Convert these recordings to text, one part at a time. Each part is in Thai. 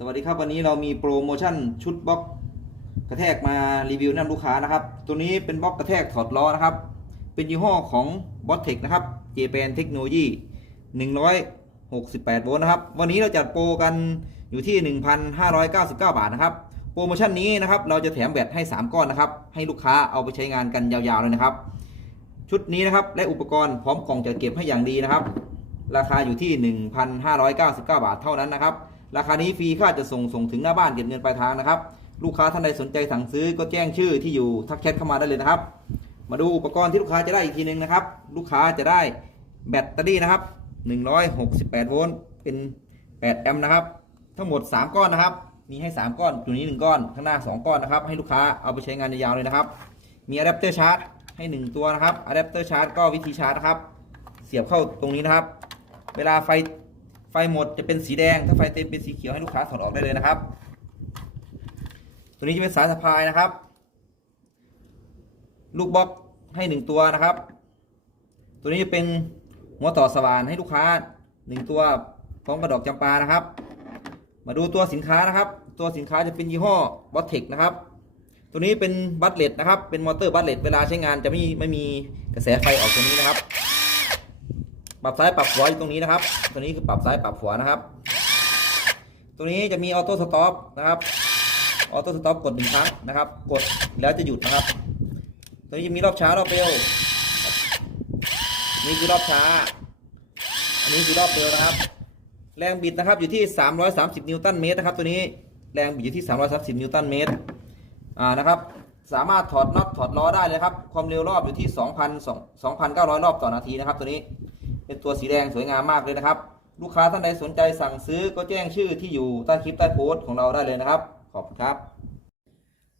สวัสดีครับวันนี้เรามีโปรโมชั่นชุดบล็อกกระแทกมารีวิวแนะนำลูกค้านะครับ ตัวนี้เป็นบล็อกกระแทกถอดล้อนะครับ เป็นยี่ห้อของ b o t t e c h นะครับ j p n Technology 168 โวลต์นะครับ วันนี้เราจัดโปรกันอยู่ที่ 1,599 บาทนะครับ โปรโมชั่นนี้นะครับ เราจะแถมแบตให้ 3 ก้อนนะครับ ให้ลูกค้าเอาไปใช้งานกันยาวๆเลยนะครับ ชุดนี้นะครับ และอุปกรณ์พร้อมกล่องจัดเก็บให้อย่างดีนะครับ ราคาอยู่ที่ 1,599 บาทเท่านั้นนะครับ ราคานี้ฟรีค่าจะส่งส่งถึงหน้าบ้านเก็บเงินปลายทางนะครับ ลูกค้าท่านใดสนใจสั่งซื้อก็แจ้งชื่อที่อยู่ทักแชทเข้ามาได้เลยนะครับ มาดูอุปกรณ์ที่ลูกค้าจะได้อีกทีหนึงนะครับ ลูกค้าจะได้แบตเตอรี่นะครับ 168 โวลต์เป็น 8 แอมป์นะครับ ทั้งหมด 3 ก้อนนะครับ มีให้ 3 ก้อนตัวนี้ 1 ก้อน ข้างหน้า 2 ก้อนนะครับ ให้ลูกค้าเอาไปใช้งานยาวๆเลยนะครับ มีอะแดปเตอร์ชาร์จให้ 1 ตัวนะครับอะแดปเตอร์ชาร์จก็วิธีชาร์จนะครับ เสียบเข้าตรงนี้นะครับ เวลาไฟ หมดจะเป็นสีแดง ถ้าไฟเต็มเป็นสีเขียวให้ลูกค้าถอดออกได้เลยนะครับ ตัวนี้จะเป็นสายสะพายนะครับ ลูกบล็อกให้หนึ่งตัวนะครับ ตัวนี้จะเป็นหัวต่อสว่านให้ลูกค้าหนึ่งตัวพร้อมกระดอกจำปานะครับ มาดูตัวสินค้านะครับ ตัวสินค้าจะเป็นยี่ห้อบอทเทคนะครับ ตัวนี้เป็นบัตเลตนะครับ เป็นมอเตอร์บัตเลตเวลาใช้งานจะไม่ไม่มีกระแสไฟออกตรงนี้นะครับ ปรับซ้ายปรับขวาอยู่ตรงนี้นะครับ ตัวนี้คือปรับซ้ายปรับขวานะครับ ตัวนี้จะมีออโต้สต็อปนะครับออโต้สต็อปกดหนึ่งครั้งนะครับ กดแล้วจะหยุดนะครับ ตัวนี้จะมีรอบช้ารอบเร็วนี่คือรอบช้า อันนี้คือรอบเร็วนะครับ แรงบิดนะครับอยู่ที่ 330 นิวตันเมตรนะครับ ตัวนี้แรงบิดอยู่ที่ 330 นิวตันเมตรอ่านะครับ สามารถถอดน็อตถอดล้อได้เลยครับ ความเร็วรอบอยู่ที่ 2,000 2,900 รอบต่อนาทีนะครับ ตัวนี้ เป็นตัวสีแดงสวยงามมากเลยนะครับ ลูกค้าท่านใดสนใจสั่งซื้อก็แจ้งชื่อที่อยู่ใต้คลิปใต้โพสต์ของเราได้เลยนะครับ ขอบคุณครับ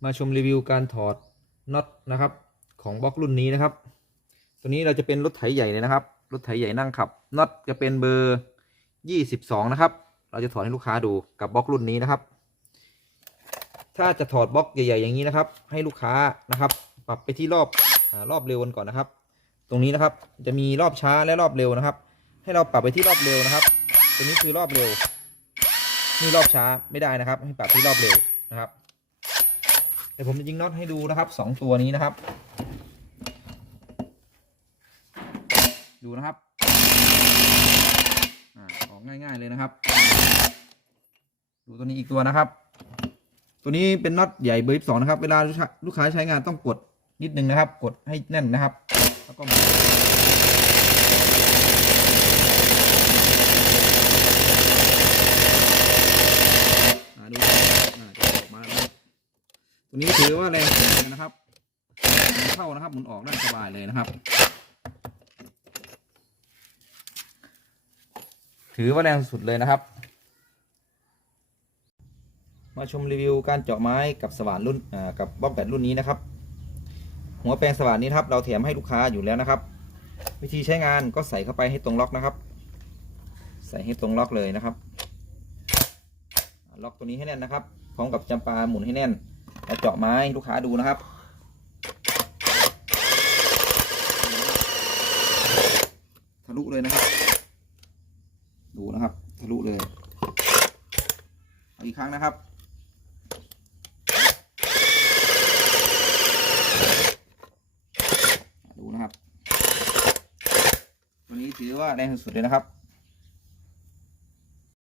มาชมรีวิวการถอดน็อตนะครับ ของบล็อกรุ่นนี้นะครับ ตัวนี้เราจะเป็นรถไถใหญ่เลยนะครับ รถไถใหญ่นั่งขับน็อตจะเป็นเบอร์ 22 นะครับ เราจะถอดให้ลูกค้าดูกับบล็อกรุ่นนี้นะครับ ถ้าจะถอดบล็อกใหญ่ๆอย่างนี้นะครับ ให้ลูกค้านะครับ ปรับไปที่รอบอรอบเร็วกันก่อนนะครับ ตรงนี้นะครับ จะมีรอบช้าและรอบเร็วนะครับ ให้เราปรับไปที่รอบเร็วนะครับ ตัวนี้คือรอบเร็ว นี่รอบช้าไม่ได้นะครับ ให้ปรับที่รอบเร็วนะครับเดี๋ยวผมจะยิงน็อตให้ดูนะครับสองตัวนี้นะครับ ดูนะครับอ่าออกง่าย ๆเลยนะครับ ดูตัวนี้อีกตัวนะครับ ตัวนี้เป็นน็อตใหญ่เบอร์สองนะครับ เวลาลูกค้าใช้งานต้องกดนิดนึงนะครับ กดให้แน่นนะครับ แล้วก็หมุนดูอ่าจะออกมาแล้วนะครับตัวนี้ถือว่าแรงสุดเลยนะครับ เข้านะครับหมุนออกได้สบายเลยนะครับ ถือว่าแรงสุดเลยนะครับมาชมรีวิวการเจาะไม้กับสว่านรุ่นกับบล็อกแบตรุ่นนี้นะครับ หัวแปลงสว่านนี้ครับเราแถมให้ลูกค้าอยู่แล้วนะครับ วิธีใช้งานก็ใส่เข้าไปให้ตรงล็อกนะครับ ใส่ให้ตรงล็อกเลยนะครับ ล็อกตัวนี้ให้แน่นนะครับ พร้อมกับจำปาหมุนให้แน่นแล้วเจาะไม้ลูกค้าดูนะครับทะลุเลยนะครับ ดูนะครับทะลุเลย เอาอีกครั้งนะครับ ดูนะครับ ตัวนี้ถือ ว่าแรงสุดๆเลยนะครับ